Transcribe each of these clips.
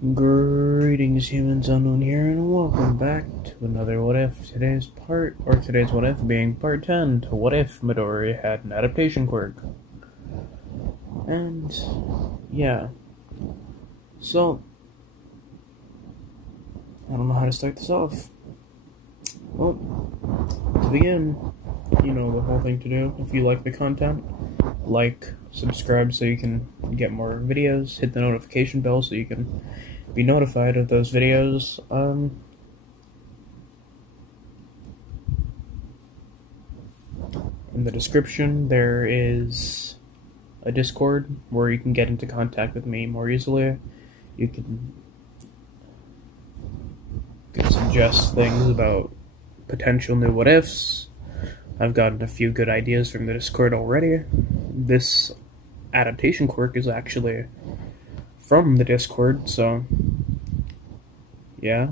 Greetings, humans. Unknown here, and welcome back to another What If. Today's What If being part 10 to What If Midori had an adaptation quirk. And, yeah. So, I don't know how to start this off. Well, to begin, you know the whole thing to do. If you like the content, like, subscribe so you can get more videos, hit the notification bell so you can be notified of those videos. In the description, there is a Discord where you can get into contact with me more easily. You can suggest things about potential new what ifs. I've gotten a few good ideas from the Discord already. This adaptation quirk is actually from the Discord, so yeah.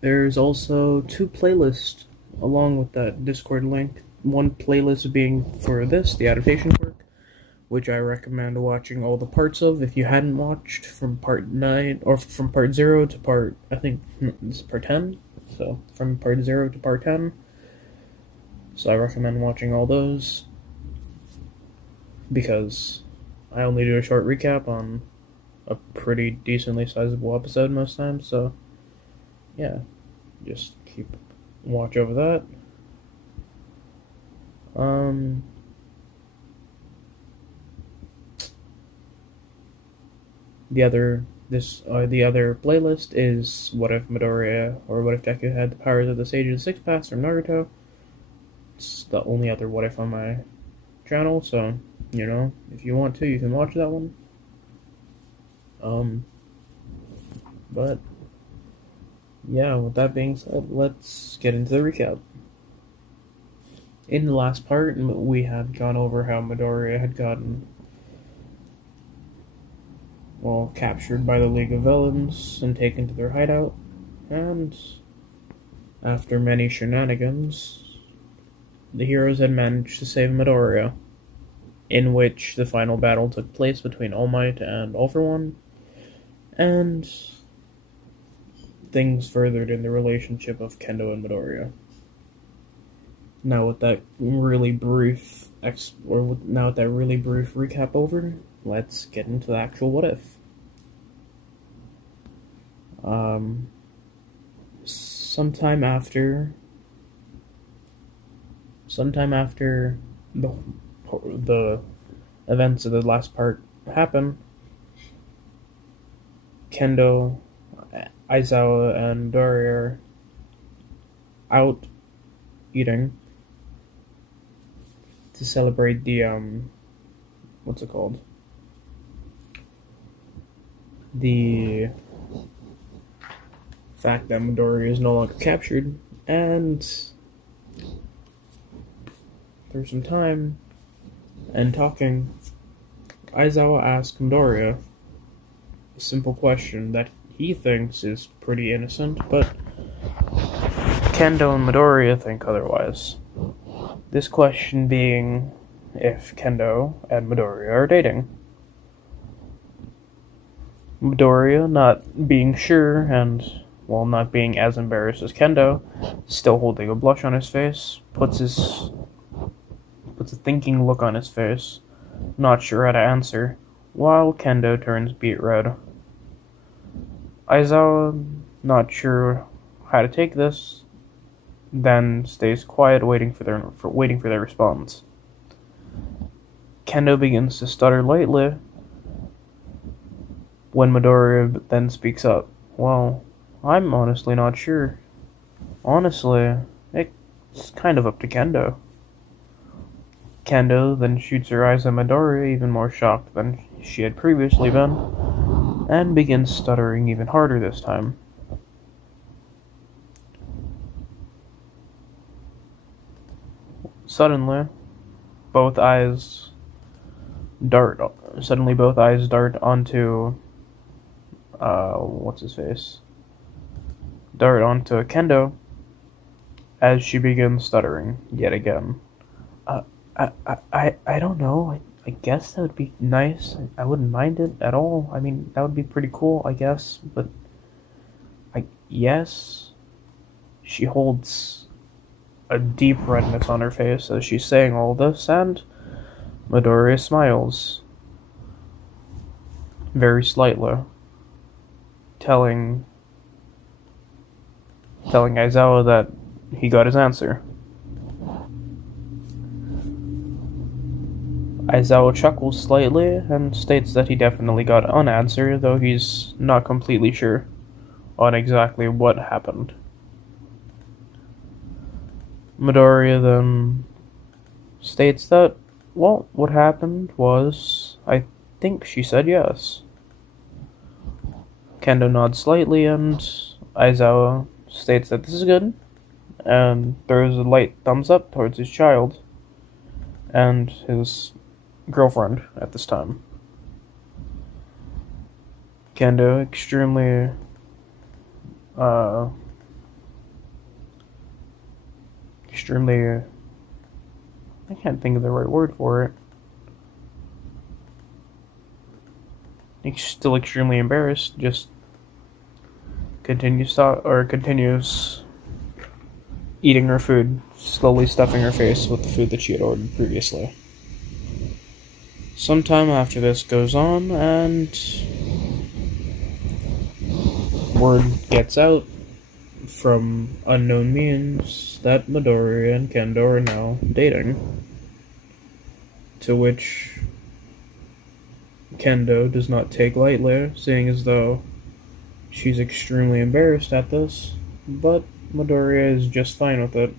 There's also two playlists along with that Discord link. One playlist being for this, the adaptation quirk, which I recommend watching all the parts of if you hadn't watched from part 9, or from part 0 to part, I think, this is part 10, so from part 0 to part 10. So I recommend watching all those, because I only do a short recap on a pretty decently sizable episode most times, so yeah, just keep watch over that. The other playlist is What If Midoriya or What If Deku had the powers of the Sage of the Six Paths from Naruto. It's the only other What If on my channel, so you know, if you want to, you can watch that one. But yeah, with that being said, let's get into the recap. In the last part, we had gone over how Midoriya had gotten, well, captured by the League of Villains and taken to their hideout, and after many shenanigans, the heroes had managed to save Midoriya, in which the final battle took place between All Might and All For One, and things furthered in the relationship of Kendo and Midoriya. Now with that really brief recap over, let's get into the actual what if. Sometime after the events of the last part happen, Kendo, Aizawa, and Dory are out eating to celebrate the what's it called? The fact that Midori is no longer captured, and through some time and talking, Aizawa asks Midoriya a simple question that he thinks is pretty innocent, but Kendo and Midoriya think otherwise. This question being if Kendo and Midoriya are dating. Midoriya, not being sure and, well, not being as embarrassed as Kendo, still holding a blush on his face, puts a thinking look on his face, not sure how to answer, while Kendo turns beet red. Aizawa, not sure how to take this, then stays quiet, waiting for their response. Kendo begins to stutter lightly when Midoriya then speaks up. Well, I'm honestly not sure. Honestly, it's kind of up to Kendo. Kendo then shoots her eyes at Midoriya, even more shocked than she had previously been, and begins stuttering even harder this time. Suddenly, both eyes dart onto dart onto Kendo as she begins stuttering yet again. I don't know. I guess that would be nice. I wouldn't mind it at all. I mean, that would be pretty cool, I guess. But I yes, she holds a deep redness on her face as she's saying all this, and Midoriya smiles very slightly, telling Aizawa that he got his answer. Aizawa chuckles slightly and states that he definitely got an answer, though he's not completely sure on exactly what happened. Midoriya then states that, well, what happened was, I think she said yes. Kendo nods slightly, and Aizawa states that this is good, and throws a light thumbs up towards his child and his girlfriend at this time. Kendo uh, extremely, I can't think of the right word for it. He's still extremely embarrassed, just continues eating her food, slowly stuffing her face with the food that she had ordered previously. Some time after this goes on, and word gets out from unknown means that Midoriya and Kendo are now dating. To which Kendo does not take lightly, seeing as though she's extremely embarrassed at this, but Midoriya is just fine with it,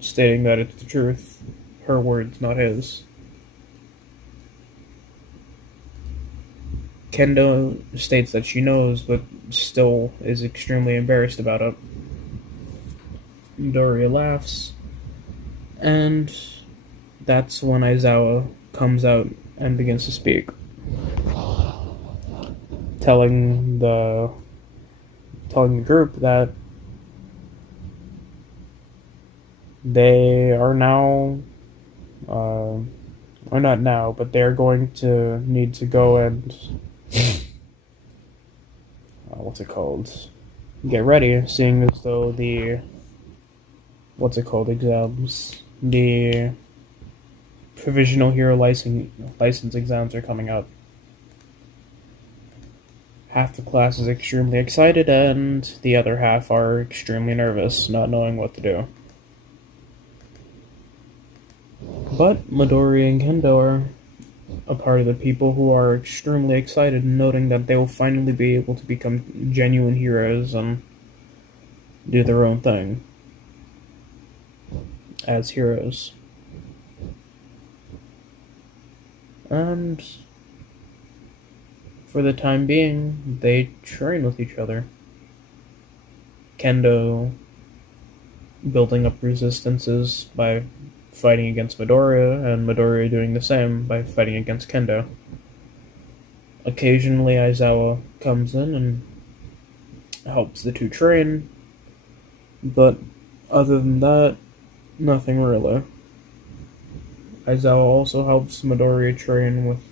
stating that it's the truth. Her words, not his. Kendo states that she knows, but still is extremely embarrassed about it. Midoriya laughs, and that's when Aizawa comes out and begins to speak, telling the group that they are now, or not now, but they're going to need to go and what's it called? Get ready, seeing as though the exams, the provisional hero license exams are coming up. Half the class is extremely excited, and the other half are extremely nervous, not knowing what to do. But Midori and Kendo are a part of the people who are extremely excited, noting that they will finally be able to become genuine heroes and do their own thing as heroes. And for the time being, they train with each other. Kendo building up resistances by fighting against Midoriya, and Midoriya doing the same by fighting against Kendo. Occasionally, Aizawa comes in and helps the two train, but other than that, nothing really. Aizawa also helps Midoriya train with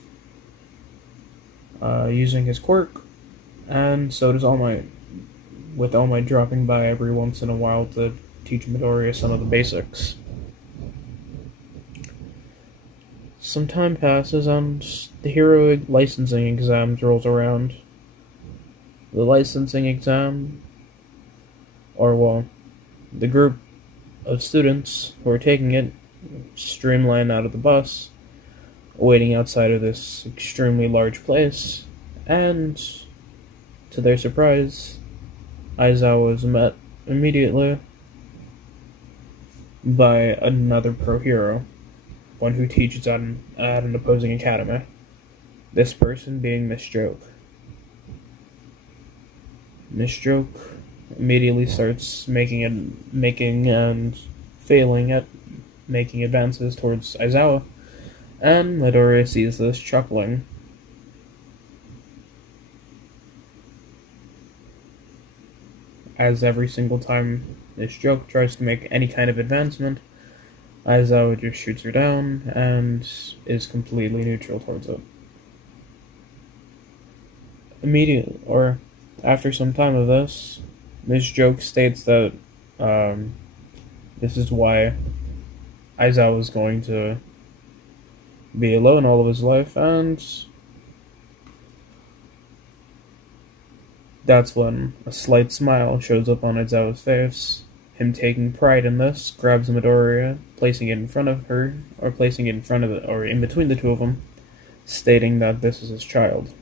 using his quirk, and so does All Might, with All Might dropping by every once in a while to teach Midoriya some of the basics. Some time passes and the hero licensing exams rolls around. The licensing exam, the group of students who are taking it streamline out of the bus, waiting outside of this extremely large place, and to their surprise, Aizawa is met immediately by another pro hero, one who teaches at an opposing academy. This person being Miss Joke. Miss Joke immediately starts making and failing at making advances towards Aizawa, and Midoriya sees this, chuckling. As every single time this Joke tries to make any kind of advancement, Aizawa just shoots her down and is completely neutral towards it. Immediately, or after some time of this, Miss Joke states that um, this is why Aizawa is going to be alone all of his life, and that's when a slight smile shows up on Aizawa's face. Him taking pride in this, grabs Midoriya, placing it in front of her, or placing it in front of it, or in between the two of them, stating that this is his child.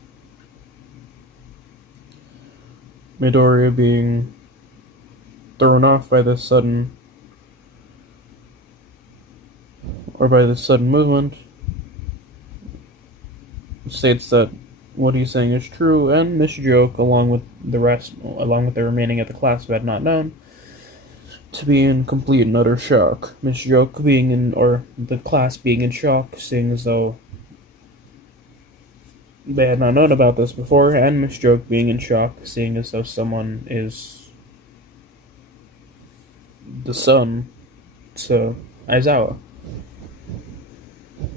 Midoriya being thrown off by this sudden movement states that what he's saying is true, and Miss Joke, along with the remaining of the class who had not known, to be in complete and utter shock. Miss Joke or the class being in shock, seeing as though they had not known about this before, and Miss Joke being in shock, seeing as though someone is the son to Aizawa.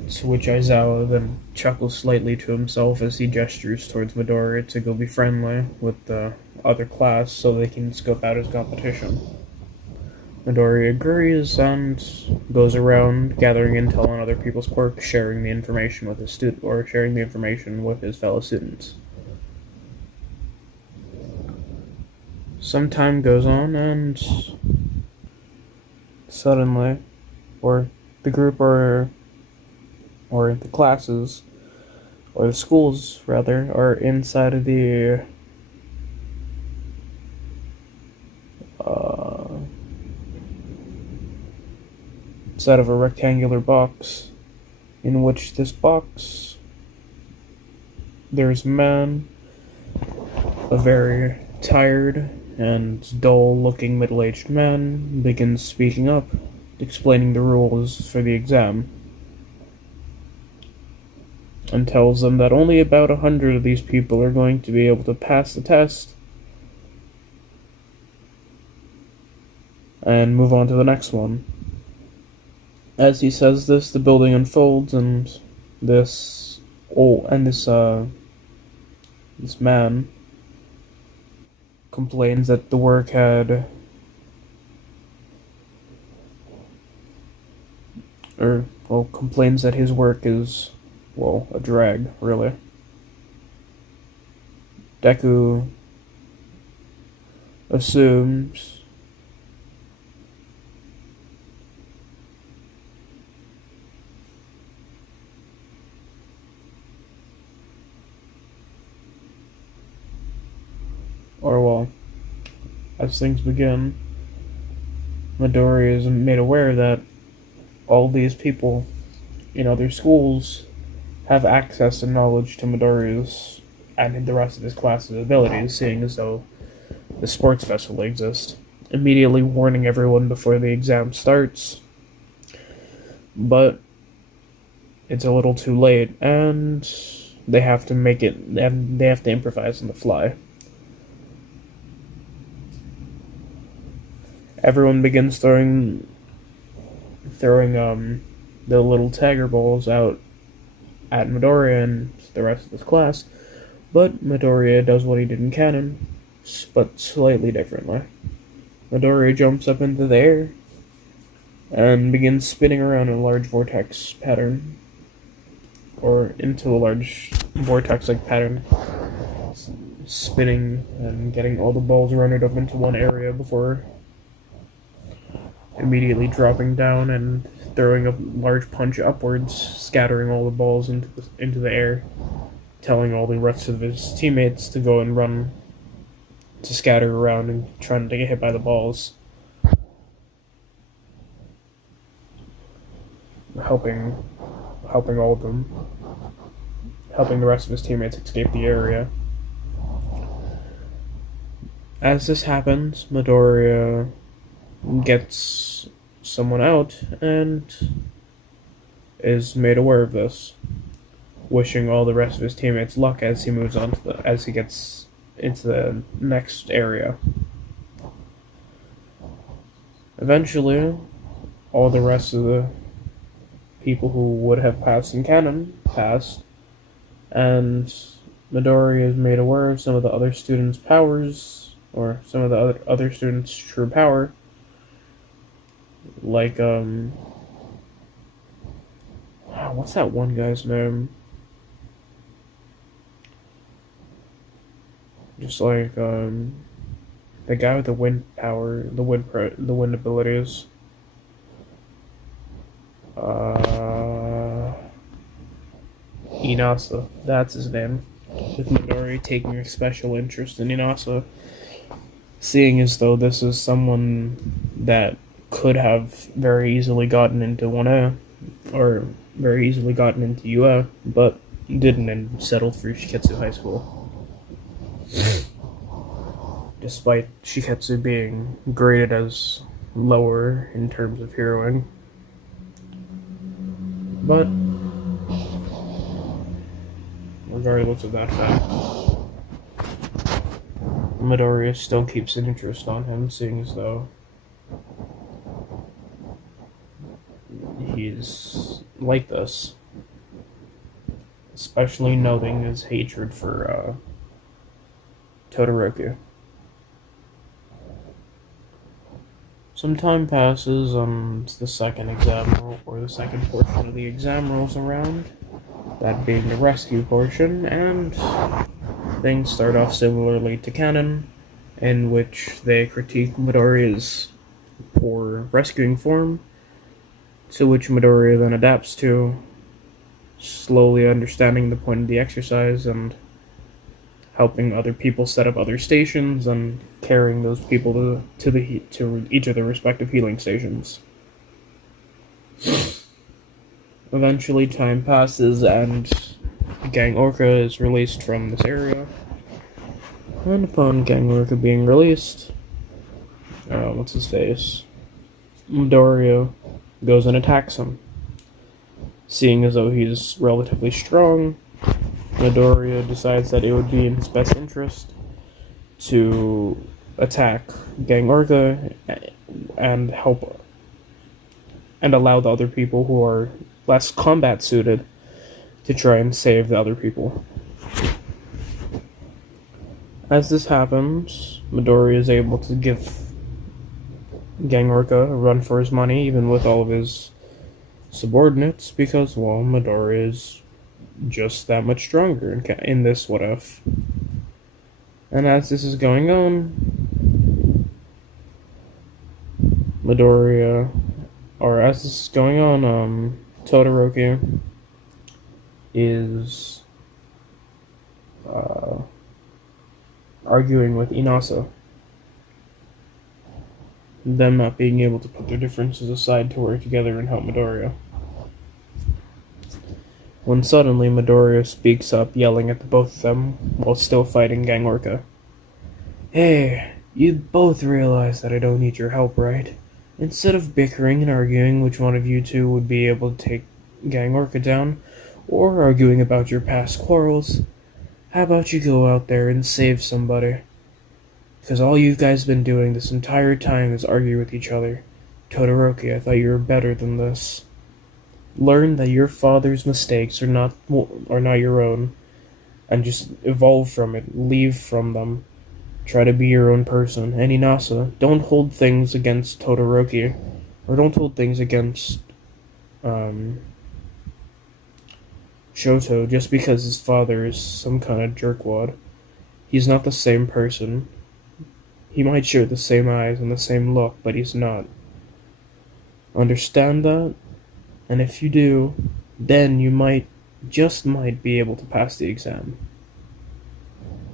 To which Aizawa then chuckles slightly to himself as he gestures towards Midoriya to go be friendly with the other class so they can scope out his competition. Midoriya agrees and goes around gathering intel on other people's quirks, sharing the information with his fellow students. Some time goes on, and suddenly, or the group or the classes, or the schools rather, are inside of the inside of a rectangular box, in which this box there's a man, a very tired and dull-looking middle-aged man, begins speaking up, explaining the rules for the exam, and tells them that only about 100 of these people are going to be able to pass the test and move on to the next one. As he says this, the building unfolds, and this man complains that the work complains that his work is, a drag, really. Deku assumes as things begin, Midori is made aware that all these people in other schools have access and knowledge to Midori's and the rest of his class's abilities, seeing as though the sports festival exists, immediately warning everyone before the exam starts. But it's a little too late, and they have to improvise on the fly. Everyone begins throwing the little tagger balls out at Midoriya and the rest of his class, but Midoriya does what he did in canon, but slightly differently. Midoriya jumps up into the air and begins spinning around in a large vortex pattern, or into a large vortex-like pattern, spinning and getting all the balls rounded up into one area before immediately dropping down and throwing a large punch upwards, scattering all the balls into the air, telling all the rest of his teammates to go and run to scatter around and trying to get hit by the balls, helping all of them, helping the rest of his teammates escape the area. As this happens, Midoriya gets someone out and is made aware of this, wishing all the rest of his teammates luck as he moves on as he gets into the next area. Eventually, all the rest of the people who would have passed in canon passed, and Midoriya is made aware of some of the other students' powers, or some of the other students' true power, like, what's that one guy's name? Just like, the guy with the wind power, the wind abilities. Inasa, that's his name. With Midori taking a special interest in Inasa, seeing as though this is someone that could have very easily gotten into 1A, or very easily gotten into UA, but didn't and settled for Shiketsu High School. Despite Shiketsu being graded as lower in terms of heroing. But regardless of that fact, Midoriya still keeps an interest on him, seeing as though he's like this. Especially noting his hatred for Todoroki. Some time passes, the second exam, or the second portion of the exam rolls around, that being the rescue portion, and things start off similarly to canon, in which they critique Midoriya's poor rescuing form, to which Midoriya then adapts to, slowly understanding the point of the exercise and helping other people set up other stations and carrying those people to each of their respective healing stations. Eventually, time passes and Gang Orca is released from this area. And upon Gang Orca being released, what's his face? Midoriya goes and attacks him. Seeing as though he's relatively strong, Midoriya decides that it would be in his best interest to attack Gang Orca and help and allow the other people who are less combat suited to try and save the other people. As this happens, Midoriya is able to give Gang Orca a run for his money, even with all of his subordinates, because, well, Midoriya is just that much stronger in this what if. And as this is going on, Todoroki is arguing with Inasa. Them not being able to put their differences aside to work together and help Midoriya. When suddenly Midoriya speaks up, yelling at the both of them while still fighting Gang Orca. Hey, you both realize that I don't need your help, right? Instead of bickering and arguing which one of you two would be able to take Gang Orca down, or arguing about your past quarrels, how about you go out there and save somebody? Because all you guys been doing this entire time is argue with each other. Todoroki, I thought you were better than this. Learn that your father's mistakes are not your own, and just evolve from it, leave from them. Try to be your own person. And Inasa, don't hold things against Todoroki, or don't hold things against Shoto just because his father is some kind of jerkwad. He's not the same person. He might share the same eyes and the same look, but he's not. Understand that? And if you do, then you might be able to pass the exam.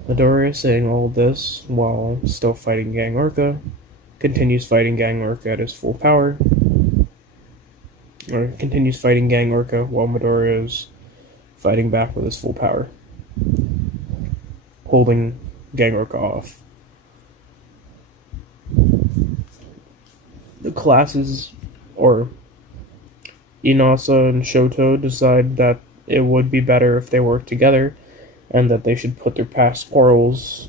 Midoriya, saying all this while still fighting Gang Orca, continues fighting Gang Orca at his full power. Or continues fighting Gang Orca while Midoriya is fighting back with his full power. Holding Gang Orca off. The classes, or Inasa and Shoto, decide that it would be better if they worked together, and that they should put their past quarrels,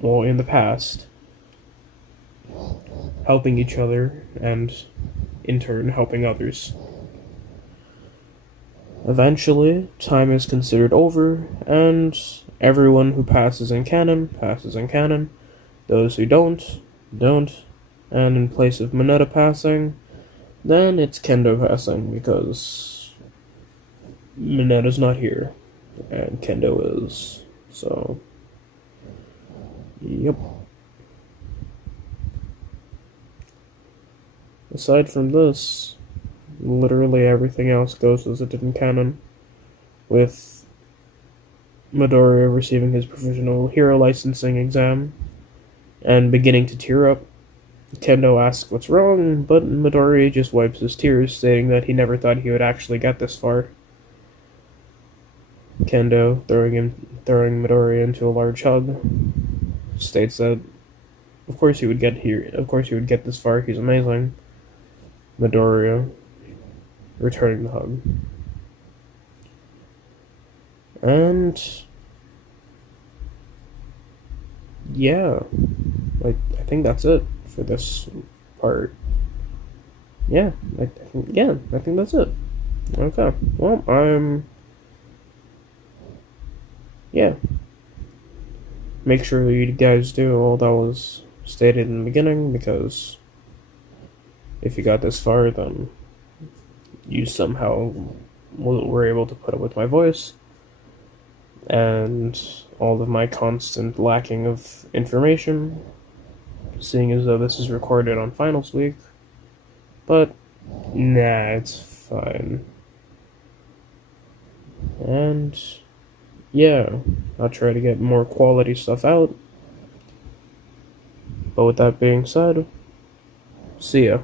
in the past, helping each other and in turn helping others. Eventually, time is considered over, and everyone who passes in canon passes in canon. Those who don't. And in place of Mineta passing, then it's Kendo passing because Mineta's not here and Kendo is. So, yep. Aside from this, literally everything else goes as it did in canon, with Midoriya receiving his provisional hero licensing exam and beginning to tear up. Kendo asks what's wrong, but Midoriya just wipes his tears, stating that he never thought he would actually get this far. Kendo, throwing Midoriya into a large hug, states that of course he would get here. Of course he would get this far. He's amazing. Midoriya returning the hug, and yeah, I think that's it for this part. Yeah, I think that's it. Okay, well, yeah. Make sure you guys do all that was stated in the beginning, because if you got this far, then you somehow were able to put up with my voice and all of my constant lacking of information, seeing as though this is recorded on finals week. But nah, it's fine. And yeah, I'll try to get more quality stuff out. But with that being said, see ya.